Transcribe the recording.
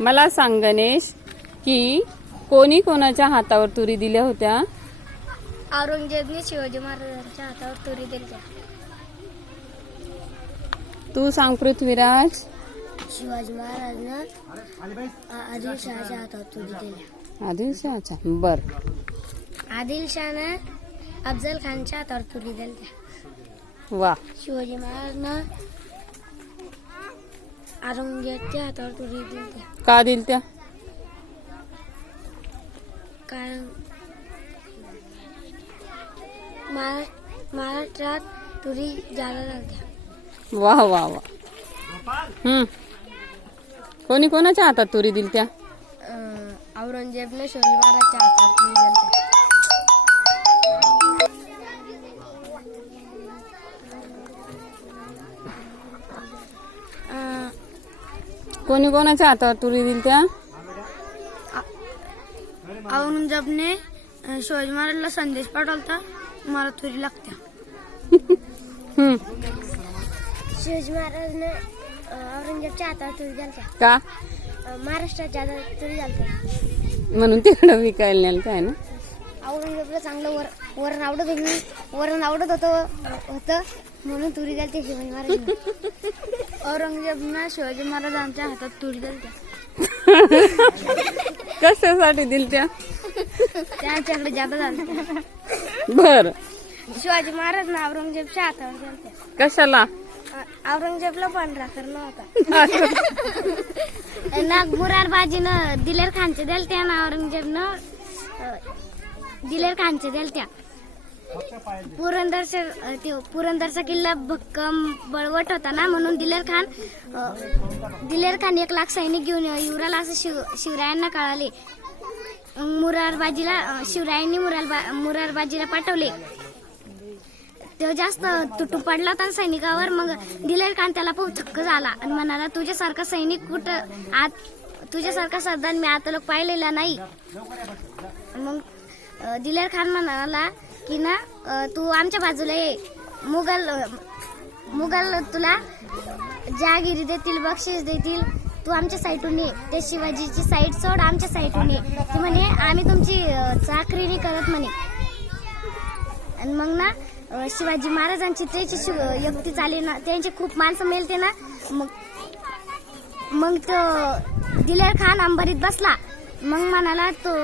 मला सांग गणेश की कोणी कोणाच्या हातावर तुरी दिल्या होत्या? औरंगजेबने शिवाजी महाराजांच्या हातावर तुरी दिली. तू सांग पृथ्वीराज. शिवाजी महाराजांना आदिलशहाच्या हातावर तुरी दिली. आदिलशहाच्या. बर. आदिलशहाने अफजल खानच्या हातावर तुरी दिली. वा. शिवाजी महाराजांना औरंगजेबच्या हातावर तुरी दिली. का दिल त्या? कारण महाराष्ट्रात तुरी जादा लागल्या. वा वा वा. कोणी कोणाच्या हातात तुरी दिल त्या? औरंगजेबने शिवाजी महाराजांच्या हातावर तुरी दिली. कोणी कोणाच्या हातावर तुरी दिल त्या? औरंगजेबने शिवाजी महाराजांना संदेश पाठवला, मला तुरी लागत्या. शिवाजी महाराजांनी औरंगजेबच्या हातावर तुरी दिल्या. का? महाराष्ट्राच्या हातावर तुरी दिल्या म्हणून तिकडं विकायला नेलं काय ना? औरंगजेबला चांगलं वरण आवडत होतं म्हणून तुरी दिली शिवाजी महाराज. औरंगजेबने शिवाजी महाराजांच्या हातात तुरी दिली. कशासाठी दिल त्या? त्यांच्याकडे जादा झालं. बर. शिवाजी महाराजांना औरंगजेबच्या हातावर दिली. कशाला? औरंगजेबला पांढरा करणं होता. मुरारबाजीनं दिलेर खानचे दिलत्या ना औरंगजेबनं दिलेर खानचे दिलत्या. पुरंदरचा किल्ला भक्कम बळवट होता ना, म्हणून दिलेर खान 1 लाख सैनिक घेऊन युवराला असं शिवरायांना कळाले. शिवरायांनी मुरारबाजीला पाठवले. तो जास्त तुटू पडला होता सैनिकावर. मग दिलेर खान त्याला खूप थक्क झाला आणि म्हणाला, तुझ्यासारखा सैनिक तुझ्यासारखा सरदार मी आता लोक पाहिलेला नाही. मग दिलेर खान म्हणाला की ना, तू आमच्या बाजूला ये. मुघल तुला जहागिरी देतील, बक्षीस देतील, तू आमच्या साईडून ये. ते शिवाजीची साईड सोड, आमच्या साईडून ये. ती म्हणे, आम्ही तुमची चाकरी नाही करत म्हणे. आणि मग ना शिवाजी महाराजांची त्याची युक्ती चालली ना, त्यांचे खूप माणसं मेलते ना. मग तो दिलेर खान अंबारीत बसला. मग म्हणाला, तो